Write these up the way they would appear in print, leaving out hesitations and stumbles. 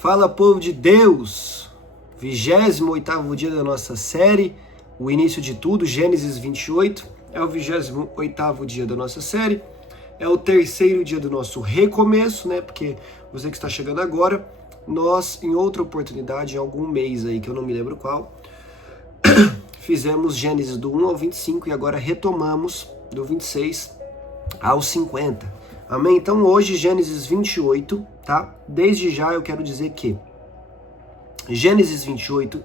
Fala, povo de Deus! 28º dia da nossa série, o início de tudo, Gênesis 28, é o 28º dia da nossa série, é o terceiro dia do nosso recomeço, né? Porque você que está chegando agora, nós, em outra oportunidade, em algum mês aí, que eu não me lembro qual, fizemos Gênesis do 1 ao 25 e agora retomamos do 26 ao 50. Amém? Então hoje, Gênesis 28, tá? Desde já eu quero dizer que Gênesis 28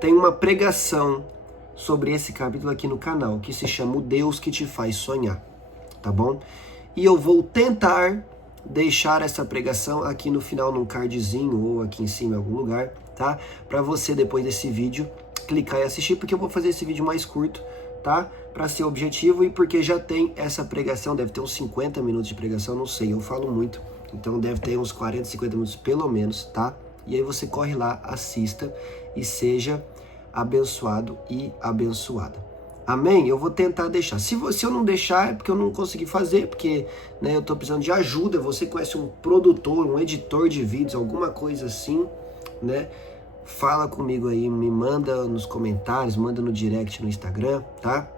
tem uma pregação sobre esse capítulo aqui no canal, que se chama O Deus que te faz sonhar, tá bom? E eu vou tentar deixar essa pregação aqui no final num cardzinho ou aqui em cima em algum lugar, tá? Para você depois desse vídeo clicar e assistir, porque eu vou fazer esse vídeo mais curto, tá? Para ser objetivo e porque já tem essa pregação, deve ter uns 50 minutos de pregação, não sei, eu falo muito, então deve ter uns 40, 50 minutos pelo menos, tá? E aí você corre lá, assista e seja abençoado e abençoada. Amém? Eu vou tentar deixar. Se eu não deixar, é porque eu não consegui fazer, porque né, eu tô precisando de ajuda. Você conhece um produtor, um editor de vídeos, alguma coisa assim, né? Fala comigo aí, me manda nos comentários, manda no direct no Instagram, tá?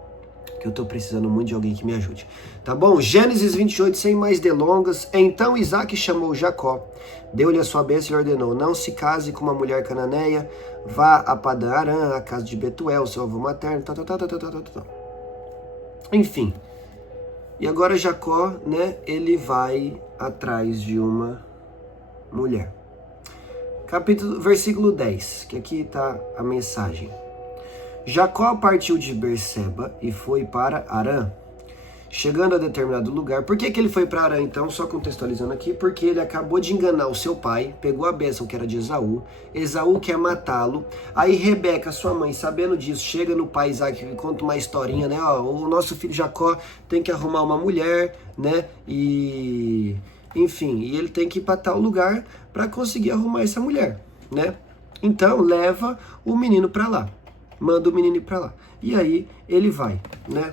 Que eu tô precisando muito de alguém que me ajude. Tá bom? Gênesis 28, sem mais delongas. Então Isaac chamou Jacó, deu-lhe a sua bênção e lhe ordenou: não se case com uma mulher cananeia, vá a Padã Arã, a casa de Betuel, seu avô materno, Enfim. E agora Jacó, né, ele vai atrás de uma mulher. Versículo 10, que aqui está a mensagem. Jacó partiu de Berseba e foi para Arã. Chegando a determinado lugar. Por que ele foi para Arã, então? Só contextualizando aqui. Porque ele acabou de enganar o seu pai, pegou a bênção que era de Esaú. Esaú quer matá-lo. Aí Rebeca, sua mãe, sabendo disso, chega no pai Isaac e conta uma historinha, né? Ó, o nosso filho Jacó tem que arrumar uma mulher, né? E... enfim, e ele tem que ir para tal lugar para conseguir arrumar essa mulher, né? Então, leva o menino para lá. Manda o menino ir para lá. E aí, ele vai, né?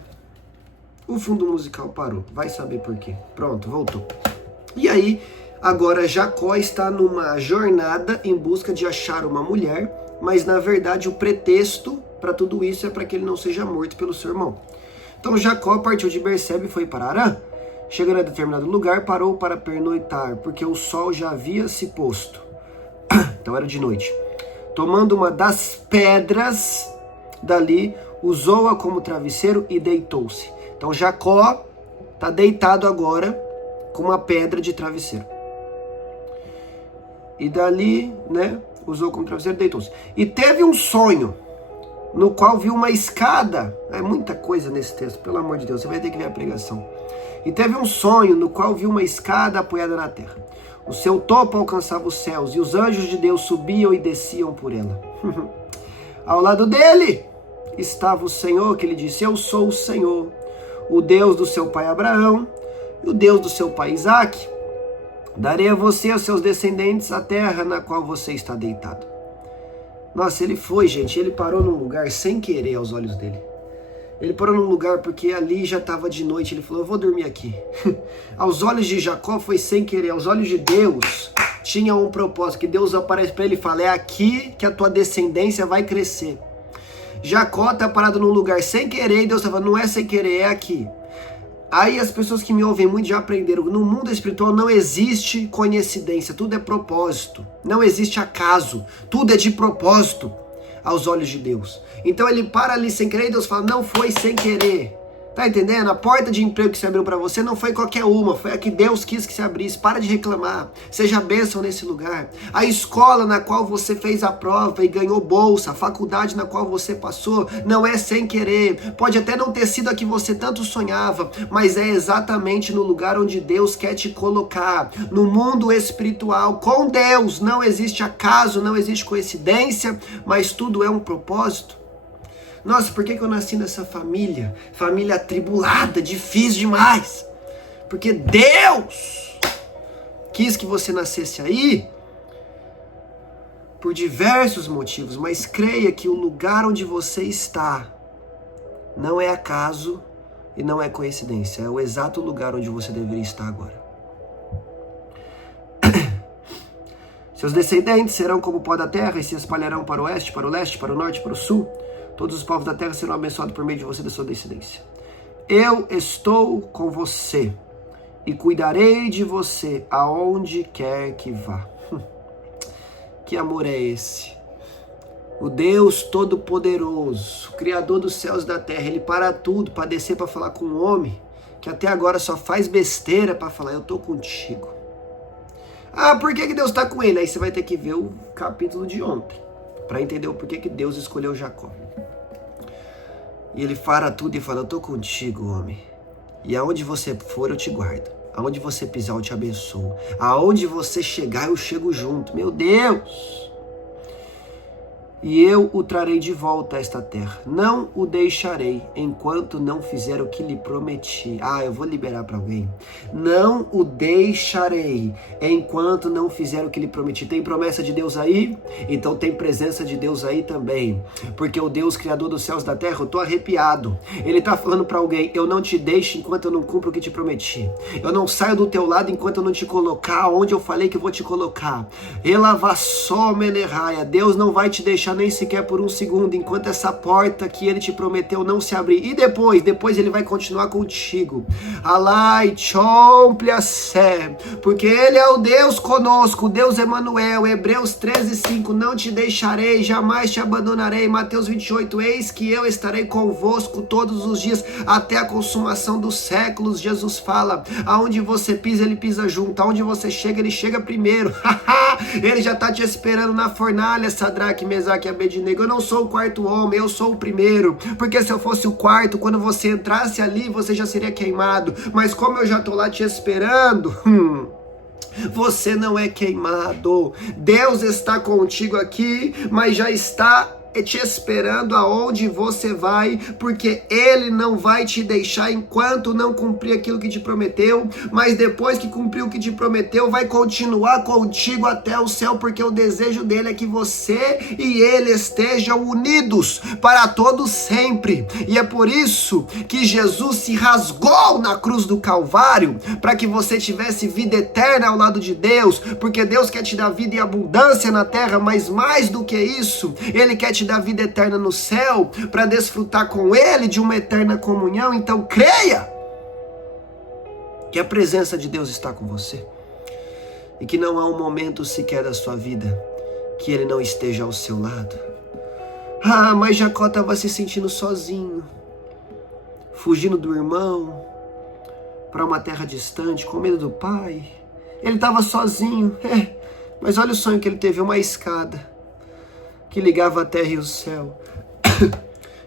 O fundo musical parou. Vai saber por quê. Pronto, voltou. E aí, agora Jacó está numa jornada em busca de achar uma mulher, mas na verdade o pretexto para tudo isso é para que ele não seja morto pelo seu irmão. Então, Jacó partiu de Berseba e foi para Arã. Chegando a determinado lugar, parou para pernoitar, porque o sol já havia se posto. Então era de noite. Tomando uma das pedras dali, usou-a como travesseiro e deitou-se. Então Jacó está deitado agora com uma pedra de travesseiro. E dali, né, usou como travesseiro e deitou-se. E teve um sonho, no qual viu uma escada. É muita coisa nesse texto, pelo amor de Deus, você vai ter que ver a pregação. E teve um sonho no qual viu uma escada apoiada na terra. O seu topo alcançava os céus e os anjos de Deus subiam e desciam por ela. Ao lado dele estava o Senhor, que lhe disse: eu sou o Senhor, o Deus do seu pai Abraão e o Deus do seu pai Isaque. Darei a você e aos seus descendentes a terra na qual você está deitado. Nossa, ele foi, gente, ele parou num lugar sem querer aos olhos dele. Ele parou num lugar porque ali já estava de noite. Ele falou: eu vou dormir aqui. Aos olhos de Jacó foi sem querer. Aos olhos de Deus tinha um propósito. Que Deus aparece para ele e fala: é aqui que a tua descendência vai crescer. Jacó está parado num lugar sem querer. E Deus está falando: não é sem querer, é aqui. Aí as pessoas que me ouvem muito já aprenderam. No mundo espiritual não existe coincidência. Tudo é propósito. Não existe acaso. Tudo é de propósito aos olhos de Deus. Então ele para ali sem querer e Deus fala: não foi sem querer. Tá entendendo? A porta de emprego que se abriu para você não foi qualquer uma, foi a que Deus quis que se abrisse. Para de reclamar, seja bênção nesse lugar. A escola na qual você fez a prova e ganhou bolsa, a faculdade na qual você passou, não é sem querer. Pode até não ter sido a que você tanto sonhava, mas é exatamente no lugar onde Deus quer te colocar. No mundo espiritual, com Deus, não existe acaso, não existe coincidência, mas tudo é um propósito. Nossa, por que eu nasci nessa família? Família atribulada, difícil demais. Porque Deus quis que você nascesse aí por diversos motivos, mas creia que o lugar onde você está não é acaso e não é coincidência. É o exato lugar onde você deveria estar agora. Seus descendentes serão como o pó da terra e se espalharão para o oeste, para o leste, para o norte, para o sul. Todos os povos da terra serão abençoados por meio de você e da sua descendência. Eu estou com você e cuidarei de você aonde quer que vá. Que amor é esse? O Deus Todo-Poderoso, Criador dos céus e da terra, Ele para tudo para descer para falar com um homem que até agora só faz besteira para falar, eu estou contigo. Ah, por que Deus está com ele? Aí você vai ter que ver o capítulo de ontem para entender o porquê que Deus escolheu Jacó. E ele para tudo e fala, eu estou contigo, homem. E aonde você for, eu te guardo. Aonde você pisar, eu te abençoo. Aonde você chegar, eu chego junto. Meu Deus! E eu o trarei de volta a esta terra. Não o deixarei enquanto não fizer o que lhe prometi. Ah, eu vou liberar para alguém. Não o deixarei enquanto não fizer o que lhe prometi. Tem promessa de Deus aí? Então tem presença de Deus aí também. Porque o Deus Criador dos céus e da terra, eu tô arrepiado. Ele tá falando para alguém, eu não te deixo enquanto eu não cumpro o que te prometi. Eu não saio do teu lado enquanto eu não te colocar onde eu falei que eu vou te colocar. Elavassó menerraia. Deus não vai te deixar nem sequer por um segundo, enquanto essa porta que ele te prometeu não se abrir. E depois ele vai continuar contigo. Alai chomplia sé, porque ele é o Deus conosco, o Deus Emanuel. Hebreus 13:5, não te deixarei, jamais te abandonarei. Mateus 28, eis que eu estarei convosco todos os dias, até a consumação dos séculos. Jesus fala, aonde você pisa, ele pisa junto, aonde você chega, ele chega primeiro. Ele já está te esperando na fornalha, Sadraque, Mesaque e Abednego. Eu não sou o quarto homem, eu sou o primeiro, porque se eu fosse o quarto, quando você entrasse ali, você já seria queimado, mas como eu já estou lá te esperando, você não é queimado. Deus está contigo aqui, mas já está te esperando aonde você vai, porque ele não vai te deixar enquanto não cumprir aquilo que te prometeu, mas depois que cumprir o que te prometeu, vai continuar contigo até o céu, porque o desejo dele é que você e ele estejam unidos para todo sempre. E é por isso que Jesus se rasgou na cruz do Calvário, para que você tivesse vida eterna ao lado de Deus, porque Deus quer te dar vida em abundância na terra, mas mais do que isso, ele quer te dar vida eterna no céu, para desfrutar com ele de uma eterna comunhão. Então creia que a presença de Deus está com você, e que não há um momento sequer da sua vida que ele não esteja ao seu lado. Ah, mas Jacó estava se sentindo sozinho, fugindo do irmão, para uma terra distante, com medo do pai. Ele estava sozinho, mas olha o sonho que ele teve, uma escada que ligava a terra e o céu.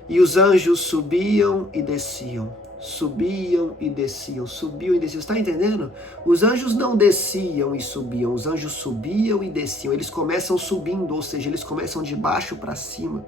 E os anjos subiam e desciam. Subiam e desciam, subiam e desciam. Está entendendo? Os anjos não desciam e subiam, os anjos subiam e desciam. Eles começam subindo, ou seja, eles começam de baixo para cima.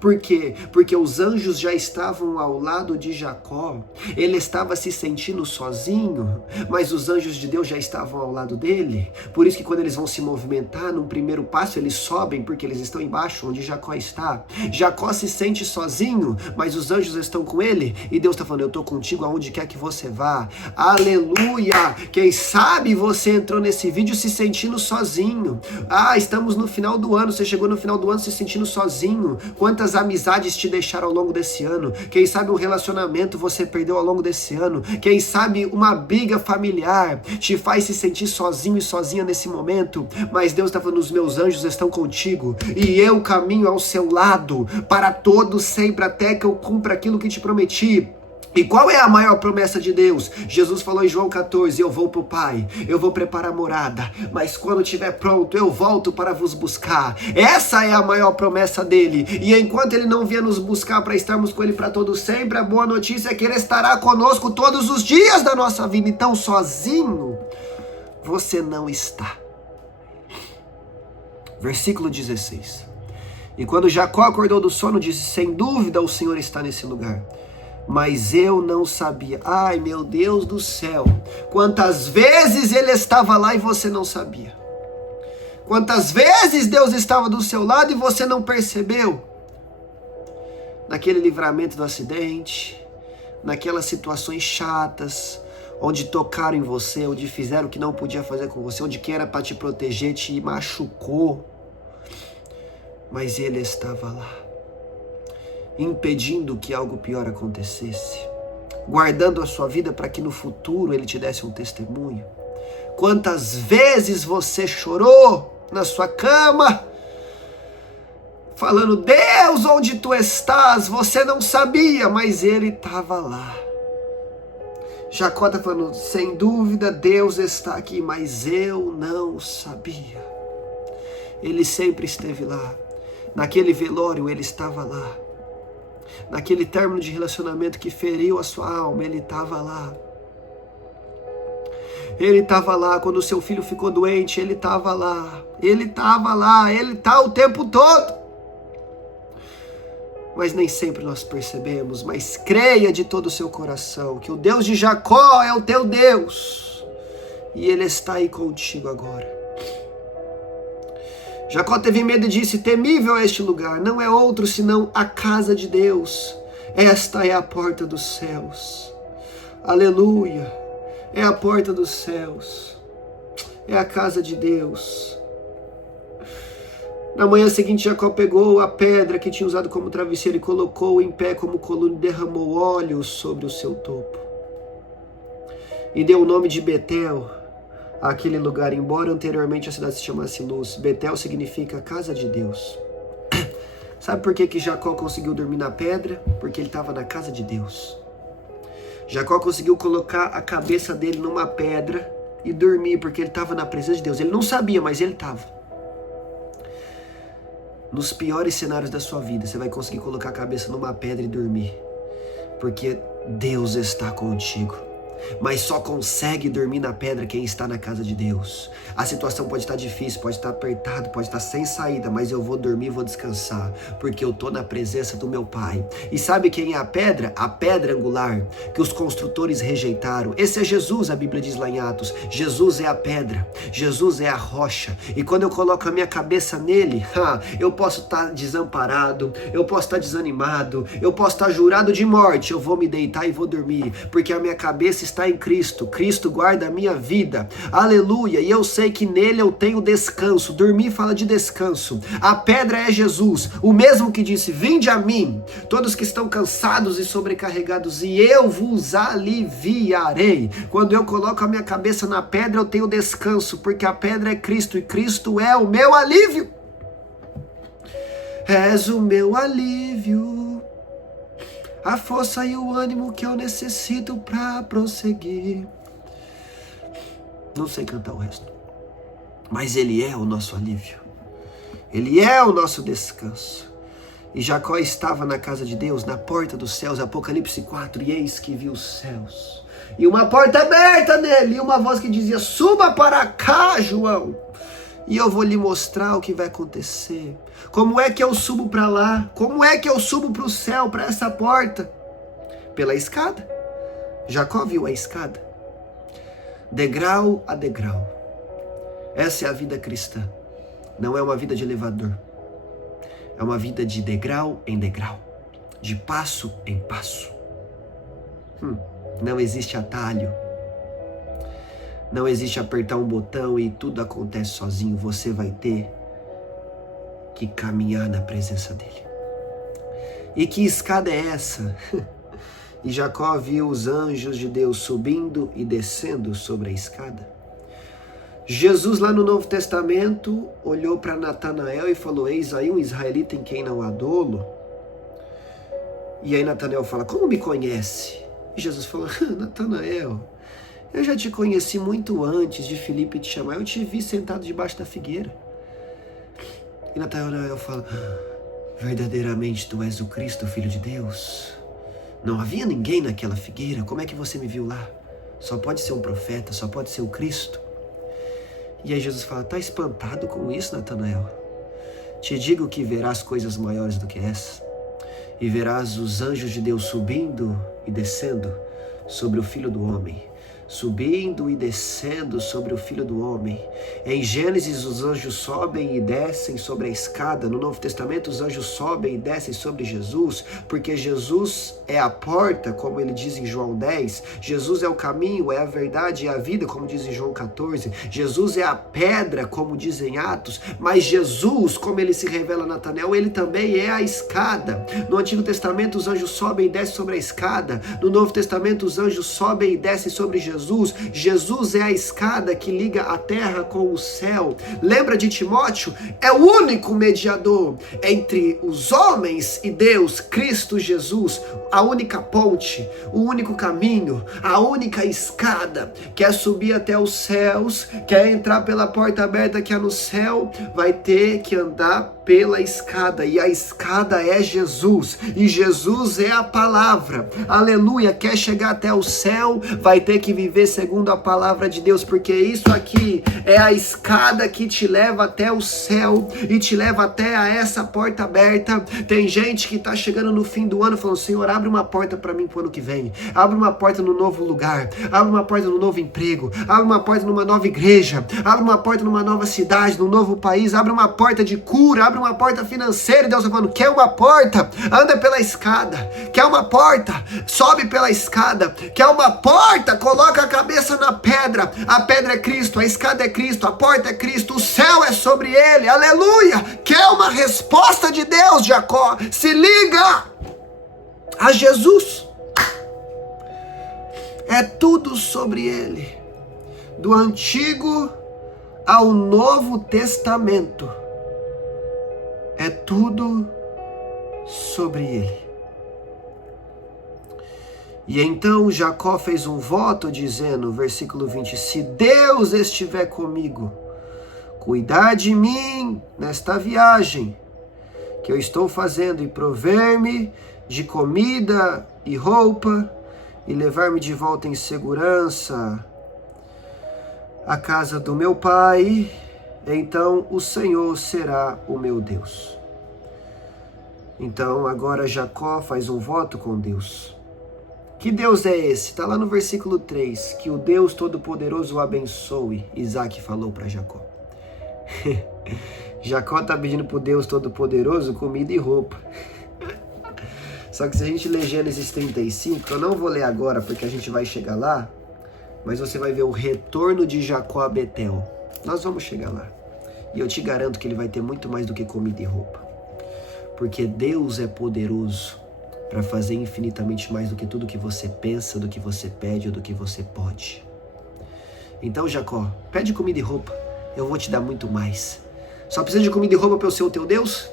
Por quê? Porque os anjos já estavam ao lado de Jacó. Ele estava se sentindo sozinho, mas os anjos de Deus já estavam ao lado dele. Por isso que quando eles vão se movimentar, no primeiro passo eles sobem, porque eles estão embaixo, onde Jacó está. Jacó se sente sozinho, mas os anjos estão com ele, e Deus está falando, eu estou contigo aonde quer que você vá. Aleluia! Quem sabe você entrou nesse vídeo se sentindo sozinho. Ah, estamos no final do ano, você chegou no final do ano se sentindo sozinho. Quantas amizades te deixaram ao longo desse ano? Quem sabe um relacionamento você perdeu ao longo desse ano? Quem sabe uma briga familiar te faz se sentir sozinho e sozinha nesse momento? Mas Deus está falando, os meus anjos estão contigo, e eu caminho ao seu lado para todo sempre, até que eu cumpra aquilo que te prometi. E qual é a maior promessa de Deus? Jesus falou em João 14, eu vou para o Pai, eu vou preparar a morada, mas quando estiver pronto, eu volto para vos buscar. Essa é a maior promessa dele. E enquanto ele não vier nos buscar para estarmos com ele para todo sempre, a boa notícia é que ele estará conosco todos os dias da nossa vida. Então, sozinho, você não está. Versículo 16. E quando Jacó acordou do sono, disse, sem dúvida o Senhor está nesse lugar. Mas eu não sabia. Ai, meu Deus do céu. Quantas vezes ele estava lá e você não sabia. Quantas vezes Deus estava do seu lado e você não percebeu. Naquele livramento do acidente, naquelas situações chatas, onde tocaram em você, onde fizeram o que não podia fazer com você, onde quem era para te proteger te machucou. Mas Ele estava lá, impedindo que algo pior acontecesse, guardando a sua vida para que no futuro Ele te desse um testemunho. Quantas vezes você chorou na sua cama, falando: Deus, onde tu estás? Você não sabia, mas Ele estava lá. Jacó está falando: sem dúvida Deus está aqui, mas eu não sabia. Ele sempre esteve lá. Naquele velório Ele estava lá. Naquele término de relacionamento que feriu a sua alma, Ele estava lá. Ele estava lá quando o seu filho ficou doente, Ele estava lá. Ele estava lá, Ele está o tempo todo. Mas nem sempre nós percebemos. Mas creia de todo o seu coração que o Deus de Jacó é o teu Deus. E Ele está aí contigo agora. Jacó teve medo e disse: temível é este lugar, não é outro senão a casa de Deus. Esta é a porta dos céus. Aleluia. É a porta dos céus. É a casa de Deus. Na manhã seguinte, Jacó pegou a pedra que tinha usado como travesseiro e colocou em pé como coluna e derramou óleo sobre o seu topo. E deu o nome de Betel àquele lugar, embora anteriormente a cidade se chamasse Luz. Betel significa casa de Deus. Sabe por que Jacó conseguiu dormir na pedra? Porque ele estava na casa de Deus. Jacó conseguiu colocar a cabeça dele numa pedra e dormir, porque ele estava na presença de Deus. Ele não sabia, mas ele estava. Nos piores cenários da sua vida, você vai conseguir colocar a cabeça numa pedra e dormir, porque Deus está contigo. Mas só consegue dormir na pedra quem está na casa de Deus. A situação pode estar difícil, pode estar apertado, pode estar sem saída, mas eu vou dormir, vou descansar, porque eu estou na presença do meu Pai. E sabe quem é a pedra? A pedra angular que os construtores rejeitaram. Esse é Jesus, a Bíblia diz lá em Atos. Jesus é a pedra, Jesus é a rocha. E quando eu coloco a minha cabeça nele, eu posso estar desamparado, eu posso estar desanimado, eu posso estar jurado de morte. Eu vou me deitar e vou dormir, porque a minha cabeça está em Cristo. Cristo guarda a minha vida. Aleluia. E eu sei que nele eu tenho descanso. Dormir fala de descanso. A pedra é Jesus, o mesmo que disse: vinde a mim, todos que estão cansados e sobrecarregados, e eu vos aliviarei. Quando eu coloco a minha cabeça na pedra, eu tenho descanso, porque a pedra é Cristo e Cristo é o meu alívio. És o meu alívio, a força e o ânimo que eu necessito para prosseguir. Não sei cantar o resto, mas Ele é o nosso alívio. Ele é o nosso descanso. E Jacó estava na casa de Deus, na porta dos céus, Apocalipse 4, e eis que viu os céus, e uma porta aberta nele, e uma voz que dizia: suba para cá, João, e eu vou lhe mostrar o que vai acontecer. Como é que eu subo para lá? Como é que eu subo para o céu, para essa porta? Pela escada. Jacó viu a escada, degrau a degrau. Essa é a vida cristã. Não é uma vida de elevador. É uma vida de degrau em degrau, de passo em passo. Não existe atalho. Não existe apertar um botão e tudo acontece sozinho. Você vai ter que caminhar na presença dele. E que escada é essa? E Jacó viu os anjos de Deus subindo e descendo sobre a escada. Jesus, lá no Novo Testamento, olhou para Natanael e falou: eis aí um israelita em quem não há dolo. E aí Natanael fala: como me conhece? E Jesus falou: Natanael, eu já te conheci muito antes de Filipe te chamar. Eu te vi sentado debaixo da figueira. E Natanael fala: verdadeiramente tu és o Cristo, Filho de Deus? Não havia ninguém naquela figueira. Como é que você me viu lá? Só pode ser um profeta, só pode ser o Cristo. E aí Jesus fala: tá espantado com isso, Natanael? Te digo que verás coisas maiores do que essa. E verás os anjos de Deus subindo e descendo sobre o Filho do Homem. subindo e descendo sobre o Filho do Homem. Em Gênesis, os anjos sobem e descem sobre a escada. No Novo Testamento, os anjos sobem e descem sobre Jesus, porque Jesus é a porta, como ele diz em João 10. Jesus é o caminho, é a verdade e a vida, como diz em João 14. Jesus é a pedra, como diz em Atos. Mas Jesus, como ele se revela a Natanael, ele também é a escada. No Antigo Testamento, os anjos sobem e descem sobre a escada. No Novo Testamento, os anjos sobem e descem sobre Jesus. Jesus é a escada que liga a terra com o céu. Lembra de Timóteo? É o único mediador entre os homens e Deus, Cristo Jesus, a única ponte, o único caminho, a única escada. Quer subir até os céus, quer entrar pela porta aberta que é no céu, vai ter que andar pela escada, e a escada é Jesus, e Jesus é a palavra. Aleluia. Quer chegar até o céu, vai ter que viver segundo a palavra de Deus, porque isso aqui é a escada que te leva até o céu e te leva até a essa porta aberta. Tem gente que está chegando no fim do ano falando: Senhor, abre uma porta para mim pro ano que vem, abre uma porta no novo lugar, abre uma porta no novo emprego, abre uma porta numa nova igreja, abre uma porta numa nova cidade, num novo país, abre uma porta de cura, abre uma porta financeira. E Deus está falando: quer uma porta? Anda pela escada. Quer uma porta? Sobe pela escada. Quer uma porta? Coloca a cabeça na pedra. A pedra é Cristo, a escada é Cristo, a porta é Cristo, o céu é sobre ele. Aleluia. Quer uma resposta de Deus, Jacó? Se liga a Jesus. É tudo sobre ele. Do Antigo ao Novo Testamento, é tudo sobre ele. E então Jacó fez um voto dizendo, versículo 20, se Deus estiver comigo, cuidar de mim nesta viagem que eu estou fazendo e prover-me de comida e roupa e levar-me de volta em segurança à casa do meu pai, então o Senhor será o meu Deus. Então agora Jacó faz um voto com Deus. Que Deus é esse? Está lá no versículo 3, que o Deus Todo-Poderoso o abençoe, Isaac falou para Jacó. Jacó está pedindo para o Deus Todo-Poderoso comida e roupa. Só que se a gente ler Gênesis 35, eu não vou ler agora porque a gente vai chegar lá, mas você vai ver o retorno de Jacó a Betel. Nós vamos chegar lá. E eu te garanto que ele vai ter muito mais do que comida e roupa. Porque Deus é poderoso para fazer infinitamente mais do que tudo que você pensa, do que você pede ou do que você pode. Então, Jacó, pede comida e roupa, eu vou te dar muito mais. Só precisa de comida e roupa para eu ser o teu Deus?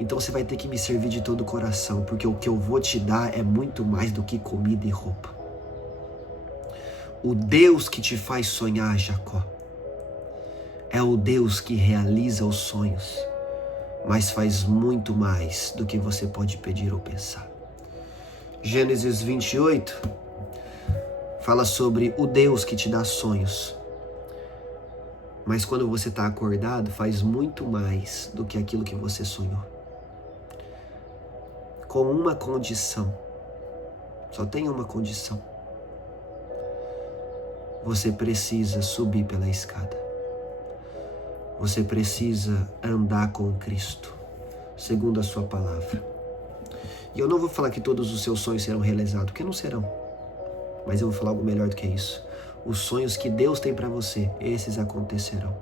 Então você vai ter que me servir de todo o coração, porque o que eu vou te dar é muito mais do que comida e roupa. O Deus que te faz sonhar, Jacó, é o Deus que realiza os sonhos, mas faz muito mais do que você pode pedir ou pensar. Gênesis 28 fala sobre o Deus que te dá sonhos, mas quando você está acordado, faz muito mais do que aquilo que você sonhou. Com uma condição, só tem uma condição. Você precisa subir pela escada. Você precisa andar com Cristo, segundo a sua palavra. E eu não vou falar que todos os seus sonhos serão realizados, porque não serão. Mas eu vou falar algo melhor do que isso. Os sonhos que Deus tem para você, esses acontecerão.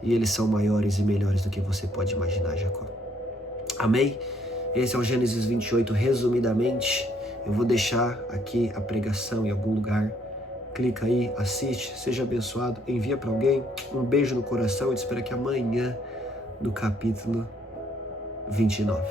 E eles são maiores e melhores do que você pode imaginar, Jacó. Amém? Esse é o Gênesis 28, resumidamente. Eu vou deixar aqui a pregação em algum lugar. Clica aí, assiste, seja abençoado, envia para alguém. Um beijo no coração e te espero aqui amanhã no capítulo 29.